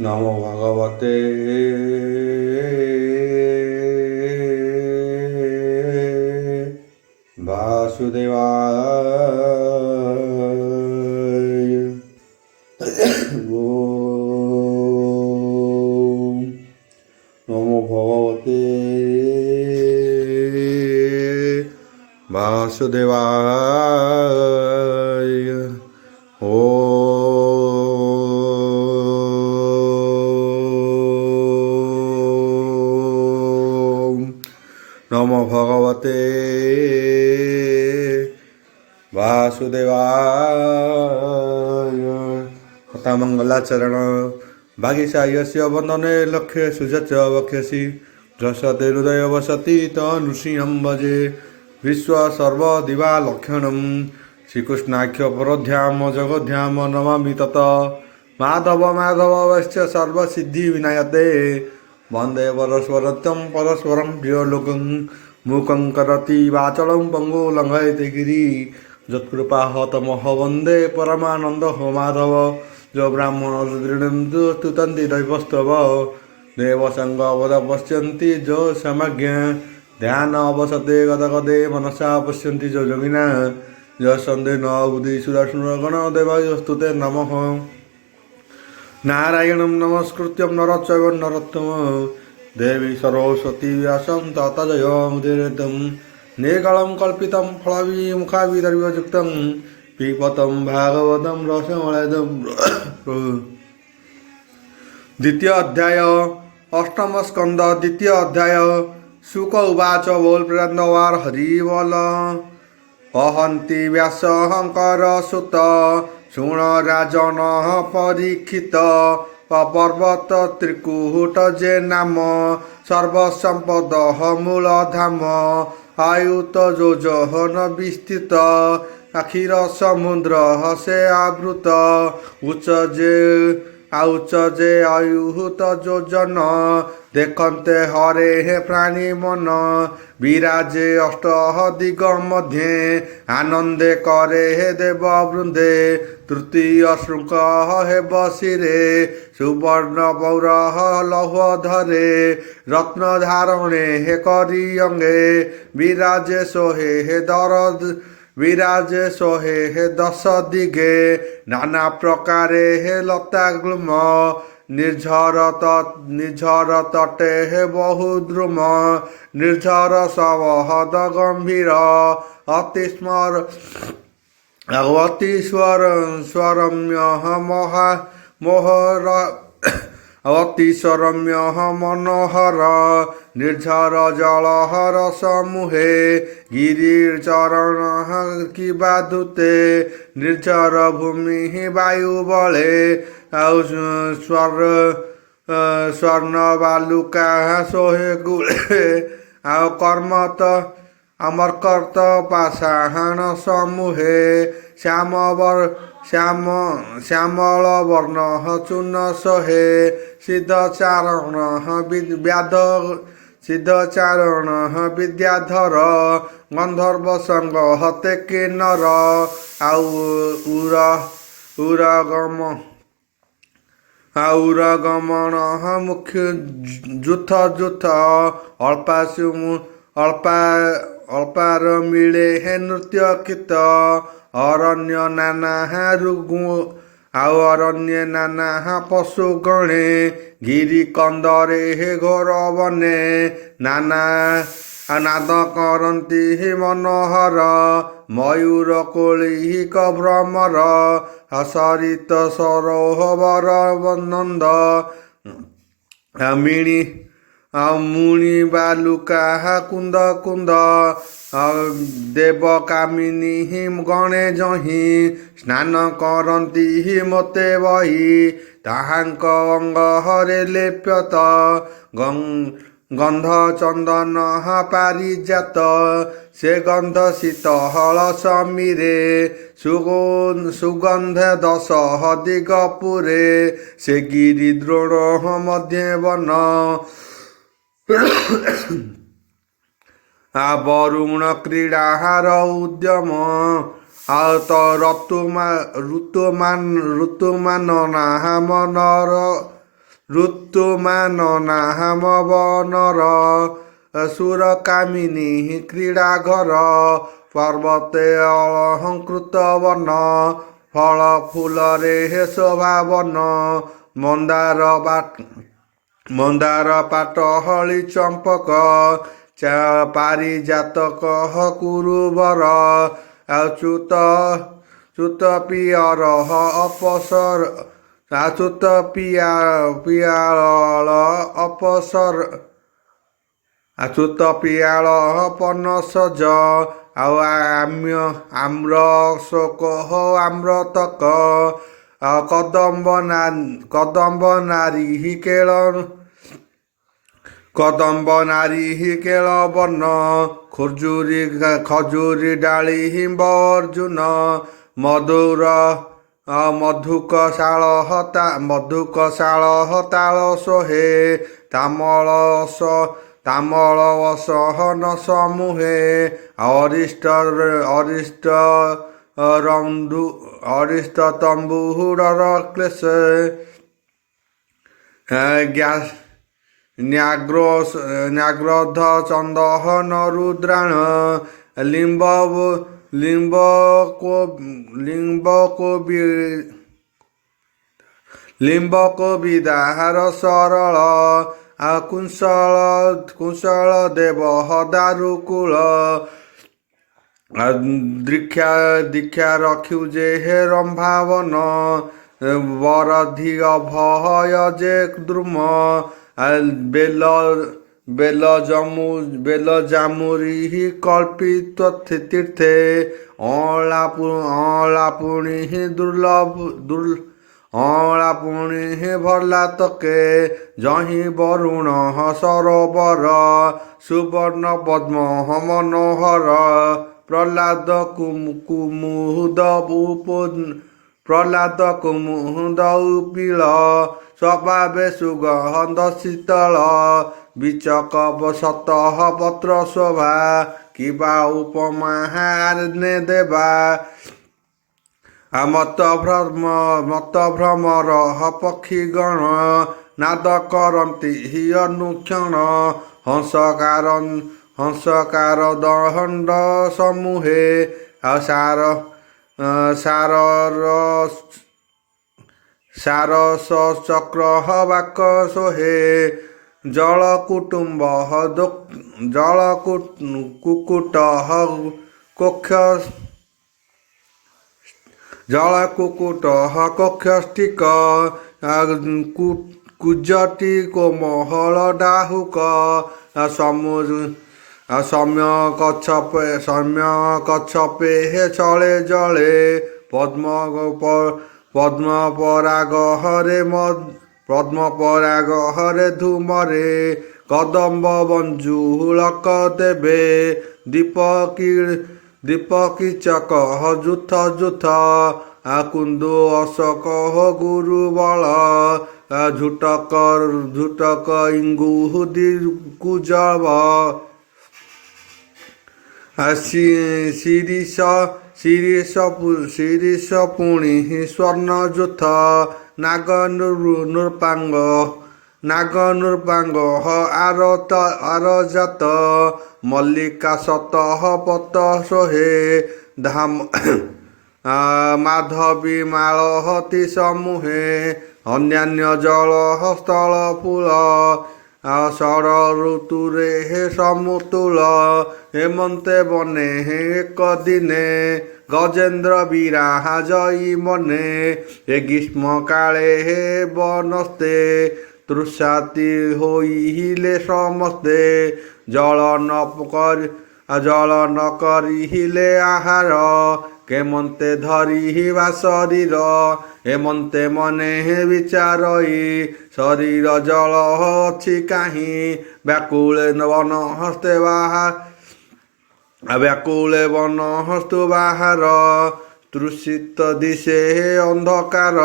নমো ভগবতে বাসুদেবায়। ওম নমো ভগবতে বাসুদেবায়। ওম নমো ভগবতে वासुदेवाय। हतामंगलाचरण भागिसायस्य वंदने लक्ष्य सुजच वक्ष्यसि जसते हृदय वसति तनुसिंहं भजे विश्व सर्वदिवा लक्षणं श्रीकृष्णाख्य परोध्याम जगध्याम नमामि तत् माधव माधव वश्च सर्वसिद्धि विनायते वंदे परस्परत्वं परस्परं प्रियलोकं मूकं करोति वाचलं पंगु लंघयते गिरि यत्कृपाहतमः वन्दे परमानंद माधव जो ब्राह्मण सुदृढ़ स्तुतन्ति दैवस्तव देवसंग अवद पश्यन्ति जो समज्ञ ध्यान अवसते गदगदे मनसा पश्यन्ति जो योगिना जो सन्धे न बुद्धि सुदर्शनगण देवास्तुते नमः। नारायणं नमस्कृत्यं नरं चैव नरोत्तमं देवी सरस्वती व्यासं ततो जयमुदीरयेत् नेकालं कल्पितं फलविमुखाविदर्भयुक्तं पिबतं भागवतं रसमलयं। द्वितीय अध्याय अष्टम स्कंद द्वितीय अध्याय शुक उवाच बोल प्रियंदवार हरि बोल अहंति व्यासहंकर सुत शुण राजन परीक्षित पर्वत त्रिकुट जे नाम सर्वसंपद मूल धाम आयुत जोजन विस्तृत आखिर समुद्र से आवृत उच्च जे आयुत जोजन देखते हरे हे प्राणी मन विराजे अष्ट दिग मध्ये आनंदे करे हे देव वृंदे तृतीय श्रृंख हे बसिरे सुवर्ण पौरह लौह धरे रत्न धारणे हे करी अंगे विराजे सोहे हे दरद विराजे सोहे हे दश दिगे नाना प्रकारे हे लता ग्लुम निर्झर तटे हे बहुद्रुम निर्झर सवहद गंभीर अतिस्वरम्य मोहर अतिस्वरम्य मनोहर निर्झर जलहर समूहे गिरिचरण किबाधुते निर्झर भूमि वायु बले स्वर्ण बालुका सोहे गुले कर्मत अमरकर्त पाषाण समूहे श्यामल वर्ण चूर्ण सोहे सिद्धचारण विद्याधर गंधर्व संग हते किन्नर आउरगमन मुख्य जुथ अल्पार मिले हे नृत्य कित अरण्य नाना अरण्य नाना पशु गणे गिरी कंदरे हे घोर बने नाना नाद करती हे मनोहर मयूर कोलिक भ्रमर हसरित सरोवर नंद मुनि बालुका कुंद कुंद देव कामिनी गणे जही स्नान करती मते बही ताहांक अंग हरे लेप्यत ଗନ୍ଧ ଚନ୍ଦନ ପାରିଜାତ ସେ ଗନ୍ଧ ଶୀତଳ ସମୀରେ ସୁଗନ୍ଧ ଦଶ ଦିଗ ପୁରେ ସେ ଗିରି ଦ୍ରୋଣ ମଧ୍ୟେ ବନ ବରୁଣ କ୍ରୀଡ଼ାହାର ଉଦ୍ୟମ ଆଉ ତ ଋତୁମାନ ନାମ ନର ଋତୁମାନ ନାମ ବନର ସୁର କାମିନୀ କ୍ରୀଡ଼ା ଘର ପର୍ବତେ ଅଳଙ୍କୃତ ବନ ଫଳ ଫୁଲରେ ଶୋଭାବନ ମନ୍ଦାର ପାଟହଳି ଚମ୍ପକ ପାରିଜାତକ କୁରୁବର ଚ୍ୟୁତ ପିୟର ଅପସର ଚ୍ୟୁତ ପିୟାଳ ଅପସର ଚ୍ୟୁତ ପିୟାଳ ପନସଜ ଆଉ ଆମ୍ର ଅଶୋକ ଆମ୍ରତକ କଦମ୍ବ ନାରୀ କେଳ ବନ ଖଜୁରୀ ଡାଳି ହିମ୍ବ ଅର୍ଜୁନ ମଧୁକ ଶାଳ ତାଳ ସୋହେ ତାମଳ ଅସହନ ସମୁହେ ଅରିଷ୍ଟ ତମ୍ବୁର କ୍ଲେଶ ନ୍ୟାଗ୍ରୋଧ ଚନ୍ଦନ ରୁଦ୍ରାଣ ଲିମ୍ବ କୋବିଦାହାର ସରଳ କୁଶଳ ଦେବ ଦାରୁକୁଳ ଦୀକ୍ଷା ରଖିଉ ଯେ ରମ୍ଭାବନ ବରଧି ଅଭୟ ଯେ ଦ୍ରୁମ ବେଲ ଜାମୁରି କଳ୍ପିତ ତୀର୍ଥେ ଅଁଳା ପୁଣି ଭଲା ତକେ ଯହିଁ ବରୁଣ ସରୋବର ସୁବର୍ଣ୍ଣ ପଦ୍ମ ମନୋହର ପ୍ରହ୍ଲାଦ କୁମୁଦ ଉପିଳ ସ୍ୱଭାବେ ସୁଗନ୍ଧ ଶୀତଳ ବିଚକ ସତଃ ପତ୍ର ଶୋଭା କିବା ଉପମା ଦେବା ମତ ଭ୍ରମର ପକ୍ଷୀଗଣ ନାଦ କରନ୍ତି ହି ଅନୁକ୍ଷଣ ହଂସକାର ଦଣ୍ଡ ସମୂହେ ଆଉ ସାରସ ଚକ୍ର ବାକ ସୋହେ ଜଳକୁକୁଟ କକ୍ଷଷ୍ଟିକ କୁଜଟି କୋମହଳ ଡାହୁକ ସୌମ୍ୟ କଚ୍ଛପେ ଚଳେ ଜଳେ ପଦ୍ମ ପରାଗ ହରେ ଧୂମରେ କଦମ୍ବ ବଞ୍ଜୁଳକ ଦେବେ ଦୀପକିଚକ ଯୁଥ କୁନ୍ଦୁ ଅଶୋକ ଗୁରୁ ବଳ ଝୁଟକ ଇଙ୍ଗୁ କୁଜବ ଶିରୀଷ ପୁଣି ସ୍ୱର୍ଣ୍ଣ ଯୁଥ ନାଗ ନୃପାଙ୍ଗ ଆରଜାତ ମଲ୍ଲିକା ସତଃ ପତ ସୋହେ ମାଧବୀ ମାଳହତି ସମୂହେ ଅନ୍ୟାନ୍ୟ ଜଳ ସ୍ଥଳ ଫୁଲ ଷଡ଼ ଋତୁରେ ସମୁତୁଳ ହେମନ୍ତେ ବନେ ଏକ ଦିନେ ଗଜେନ୍ଦ୍ର ବିରାଜଇ ମନେ ଏ ଗ୍ରୀଷ୍ମ କାଳେ ହେ ବନସ୍ତେ ତୃଷାତି ହୋଇଲେ ସମସ୍ତେ ଜଳ ନ କରିଲେ ଆହାର କେମନ୍ତେ ଧରିବା ଶରୀର ହେମନ୍ତେ ମନେ ବିଚାରଇ ଶରୀର ଜଳ ଅଛି କାହିଁ ବ୍ୟାକୁଳେ ବନ ହସ୍ତେ ବ୍ୟାକୁଳେ ବନ ହସ୍ତୁ ବାହାର ତୃଷିତ ଦିଶେ ଅନ୍ଧକାର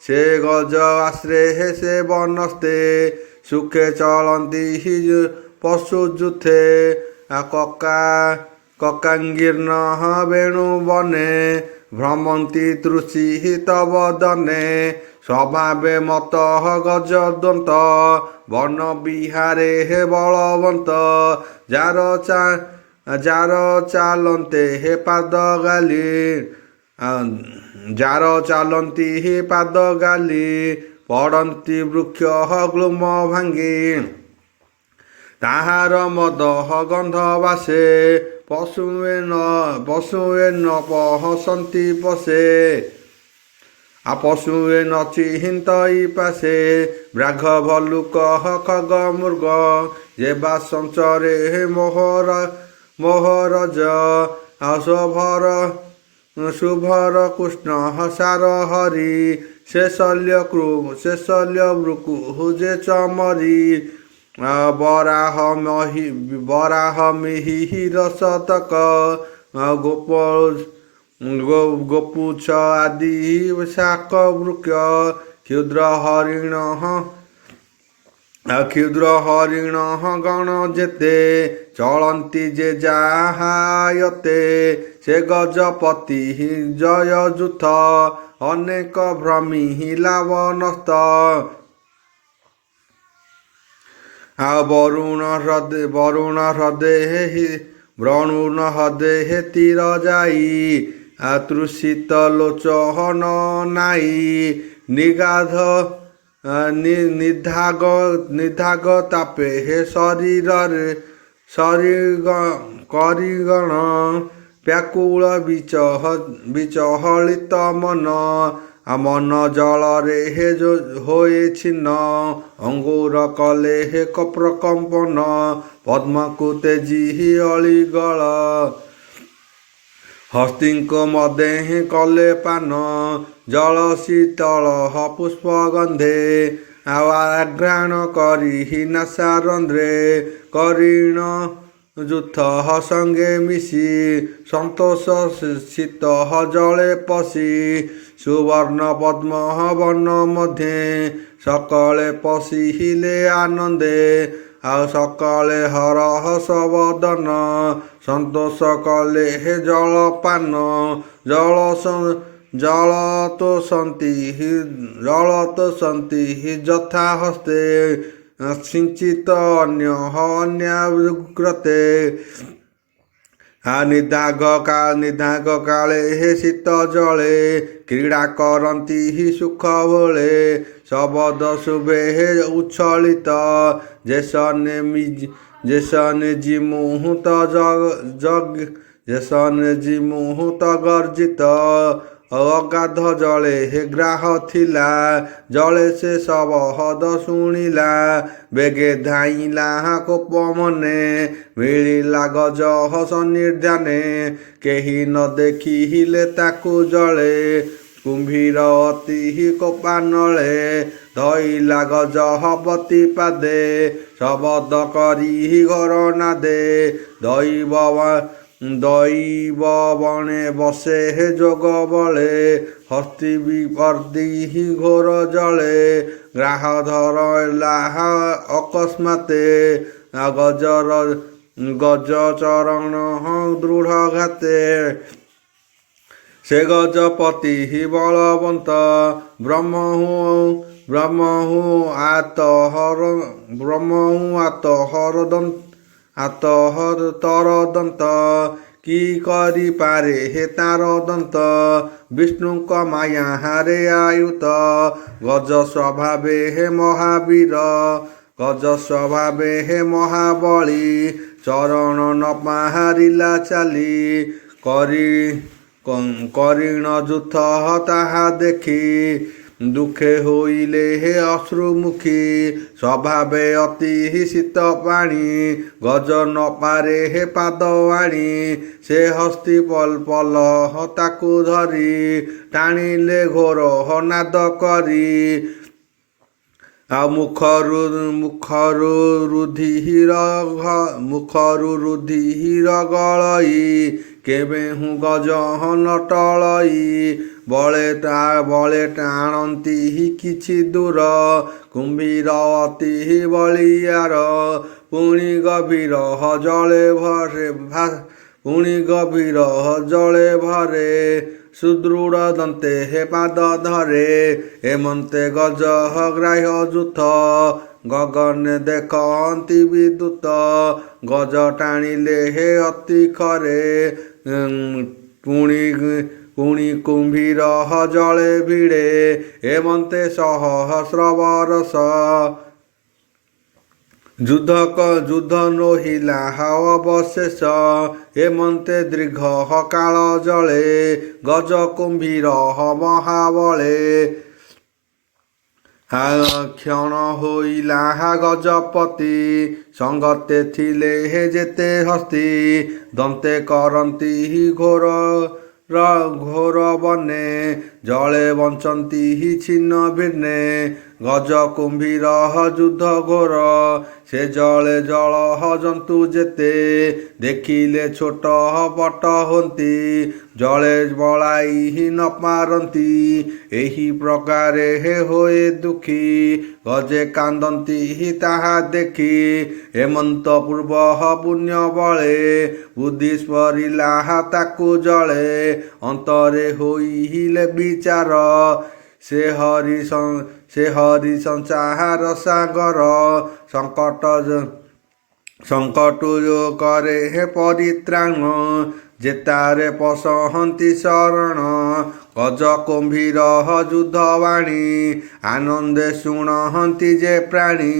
ସେ ଗଜ ଆଶ୍ରେ ସେ ବନସ୍ତେ ସୁଖେ ଚଳନ୍ତି ପଶୁ ଯୁଥେ କକାଙ୍ଗୀର୍ଣ୍ଣ ବେଣୁ ବନେ ଭ୍ରମନ୍ତି ତୃଷିତ ବଦନେ ସ୍ୱଭାବେ ମତ ଗଜଦନ୍ତ ବନ ବିହାରେ ବଳବନ୍ତ ଯାର ଚାଲନ୍ତେ ପାଦ ଗାଲି ଯାର ଚାଲନ୍ତି ପାଦ ଗାଲି ପଡ଼ନ୍ତି ବୃକ୍ଷ ଗ୍ଲୁମ ଭାଙ୍ଗି ତାହାର ମଦ ଗନ୍ଧ ବାସେ ପଶୁଏ ନ ପହସନ୍ତି ପଶେ ପଶୁଏ ନ ଚିହିନ୍ତଇ ପାଶେ ବ୍ରାଘ ଭଲୁକ ଖଗ ମୃଗ ଯେବା ସଞ୍ଚରେ ମୋହରଜ ଶୁଭର କୃଷ୍ଣ ସାର ହରି ଶେଷଲ୍ୟ ବୃକୁ ଯେ ଚମରି ବରାହ ମିହିର ଶତକ ଗୋପୁଛ ଆଦି ଶାକ ବୃକ୍ଷ କ୍ଷୁଦ୍ର ହରିଣ ଗଣ ଯେତେ ଚଳନ୍ତି ଯେ ଯାହାୟତେ ସେ ଗଜପତି ଜୟ ଯୁଥ ଅନେକ ଭ୍ରମୀ ଲାବନସ୍ତ ବରୁଣ ହ୍ରଦେ ତୀର ଯାଇ ତୃଷିତ ଲୋଚନ ନାଇ ନିଧାଗ ତାପେ କରିଗଣ ବ୍ୟାକୁଳ ବିଚହଳିତ ମନ ଜଳରେ ହୋଏ ଛିନ୍ନ ଅଙ୍ଗୁର କଲେ ପ୍ରକମ୍ପନ ପଦ୍ମକୁ ତେଜି ଅଳିଗଳ ହସ୍ତିଙ୍କ ମଦେ କଲେ ପାନ ଜଳ ଶୀତଳ ପୁଷ୍ପ ଗନ୍ଧେ ଆଘ୍ରାଣ କରି ନାସାରନ୍ଧ୍ରେ କରିଣ ଯୁଥ ସଙ୍ଗେ ମିଶି ସନ୍ତୋଷ ଶୀତ ଜଳେ ପଶି ସୁବର୍ଣ୍ଣ ପଦ୍ମ ବନ ମଧ୍ୟେ ସକଳେ ପଶିଲେ ଆନନ୍ଦେ ସକଳେ ହରହସ ବଦନ ସନ୍ତୋଷ କଲେ ଜଳପାନ ଜଳ ତୋଷନ୍ତି ଯଥା ହସ୍ତେ ସିଞ୍ଚିତ ଅନ୍ୟାବୃକ୍ରତେ ନିଧାଗ କାଳେ ଶୀତ ଜଳେ କ୍ରୀଡ଼ା କରନ୍ତି ସୁଖ ଭୋଳେ ଶବଦ ଶୁଭେ ଉଚ୍ଛଳିତ ଯେସନେ ଜିମୁହୂତ ଗର୍ଜିତ ଅଗାଧ ଜଳେ ଗ୍ରାହ ଥିଲା ଜଳେ ସେ ଶବଦ ଶୁଣିଲା ବେଗେ ଧାଇଁଲା କୋପ ମନେ ମିଳିଲା ଗଜ ସନ୍ନିଧାନେ କେହି ନ ଦେଖିଲେ ତାକୁ ଜଳେ କୁମ୍ଭୀର ଅତି କୋପାନଳେ ଧଇଲା ଗଜପତି ପାଦେ ଶବଦ କରି ଘର ନାଦେ ଦୈବ ବଣେ ବସେ ଯୋଗ ବଳେ ହସ୍ତି ବିପର୍ଦି ଘୋର ଜଳେ ଗ୍ରାହ ଧରଲା ଅକସ୍ମାତେ ଗଜ ଚରଣ ଦୃଢ଼ ଘାତେ ସେ ଗଜପତି ବଳବନ୍ତ ବ୍ରହ୍ମହୁ ତର ଦନ୍ତ କି କରିପାରେ ତାର ଦନ୍ତ ବିଷ୍ଣୁଙ୍କ ମାୟା ହାରେ ଆୟୁତ ଗଜ ସ୍ୱଭାବେ ମହାବଳୀ ଚରଣ ନ ପାହାରିଲା ଚାଲି କରିଣ ଯୁଥ ତାହା ଦେଖି দুঃখে হইলে হে অশ্রুমুখী স্বভাবে অতি শীত পাଣି ଗଜ ନ ପାରେ ହେ ପାଦ ଆଣି ସେ ହସ୍ତି ପଲ ତାକୁ ଧରି ଟାଣିଲେ ଘୋର ନାଦ କରି ଆଉ ମୁଖରୁ ରୁଧିର ଗଳଇ କେବେ ହୁଁ ଗଜ ନ ଟଳଇ ବଳେ ଟାଣନ୍ତି କିଛି ଦୂର କୁମ୍ଭୀର ଅତି ବଳିୟାର ପୁଣି ଗଭୀର ଜଳେ ଭରେ ସୁଦୃଢ଼ ଦନ୍ତେ ହେ ପାଦ ଧରେ ଏମନ୍ତେ ଗଜ ଗ୍ରାହ୍ୟ ଯୂଥ ଗଗନେ ଦେଖନ୍ତି ବିଦ୍ୟୁତ ଗଜ ଟାଣିଲେ ହେ ଅତି ଖରେ ପୁଣି କୁମ୍ଭୀର ଜଳେ ଭିଡ଼େ ଏମନ୍ତେ ସହସ୍ର ବରଷ ଯୁଦ୍ଧ ନୋହିଲା ଅବଶେଷ ଏମନ୍ତେ ଦୀର୍ଘ କାଳ ଜଳେ ଗଜ କୁମ୍ଭୀର ମହାବଳେ କ୍ଷଣ ହୋଇଲା ଗଜପତି ସଙ୍ଗତେ ଥିଲେ ଯେତେ ହସ୍ତି ଦନ୍ତେ କରନ୍ତି ଘୋର ବନେ ଜଳେ ବଞ୍ଚନ୍ତି ଛିନ୍ନ ଭିନ୍ନେ ଗଜ କୁମ୍ଭୀର ଯୁଦ୍ଧ ଘୋର ସେ ଜଳେ ଜଳ ଜନ୍ତୁ ଯେତେ ଦେଖିଲେ ଛୋଟ ପଟ ହୁଅନ୍ତି ଜଳେ ବଳାଇ ନ ପାରନ୍ତି ଏହି ପ୍ରକାରେ ହୋଏ ଦୁଃଖୀ ଗଜେ କାନ୍ଦନ୍ତି ତାହା ଦେଖି ହେମନ୍ତ ପୂର୍ବ ପୁଣ୍ୟ ବଳେ ବୁଦ୍ଧି ସ୍ମରିଲା ତାକୁ ଜଳେ ଅନ୍ତରେ ହୋଇଲେ ବିଚାର ସେ ହରି ସଂସାର ସାଗର ସଙ୍କଟ କରେ ପରିତ୍ରାଣ ଯେତାରେ ପଶହନ୍ତି ଶରଣ ଗଜ କୁମ୍ଭୀର ଯୁଦ୍ଧ ବାଣୀ ଆନନ୍ଦେ ଶୁଣନ୍ତି ଯେ ପ୍ରାଣୀ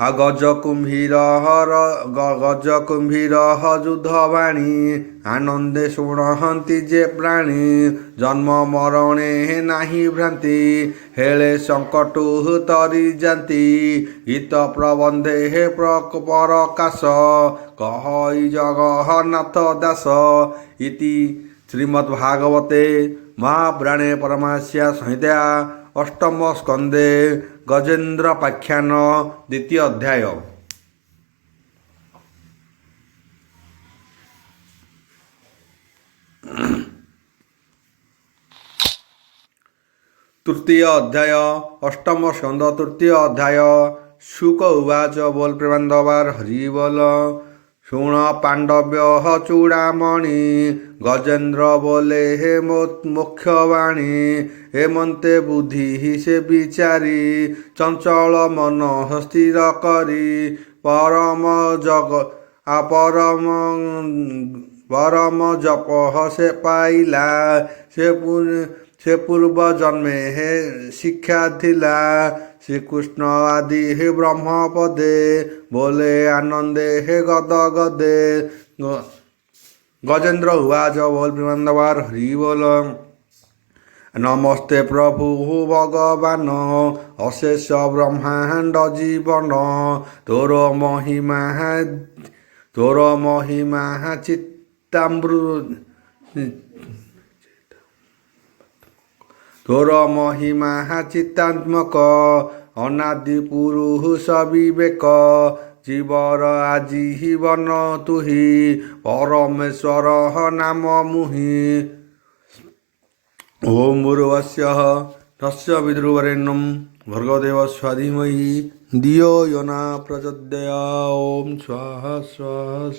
ଗଜ କୁମ୍ଭୀର ଯୁଦ୍ଧ ବାଣୀ ଆନନ୍ଦେ ଶୁଣନ୍ତି ଯେ ପ୍ରାଣୀ ଜନ୍ମ ମରଣେ ନାହିଁ ଭ୍ରାନ୍ତି ହେଳେ ସଙ୍କଟୁ ତରି ଯାନ୍ତି ଗୀତ ପ୍ରବନ୍ଧେ ପରକାଶ କହଇ ଜଗନ୍ନାଥ ଦାସ ଇତି ଶ୍ରୀମଦ୍ଭାଗବତେ ମହାପୁରାଣେ ପରମାଂସ୍ୟା ସଂହିତା ଅଷ୍ଟମ ସ୍କନ୍ଧେ ଗଜେନ୍ଦ୍ରପାଖ୍ୟାନ ଦ୍ୱିତୀୟ ଅଧ୍ୟାୟ। तृतीय अध्याय अष्टम स्कंद तृतीय अध्याय शुक उवाच बोल प्रेमानंदवार हरि बोल शुण पांडव्य चूड़ामणि गजेन्द्र बोले हे मुख्यवाणी हेमंते बुद्धि से विचारी चंचल मन स्थिर करी परम जप से पाइला से पूर्व जन्मे हे शिक्षा थिला श्रीकृष्ण आदि हे ब्रह्म पदे बोले आनंदे हे गद गदे गजेन्द्र उवाच बोल प्रेमानंदवार हरि बोल नमस्ते प्रभु भगवान अशेष ब्रह्मांड जीवन तोर महिमा चित्तामृत तोर महिमा चित्तात्मक अनादि पुरुष विवेक जीवर आजीवन तुहि परमेश्वर नाम मुहि ओम भूर्भुवस्स्य तस्य विदुर्वरेण्यं भर्गदेवस्य धीमहि धियो यो न प्रचोदयात् ओम स्वाहा स्वाहा।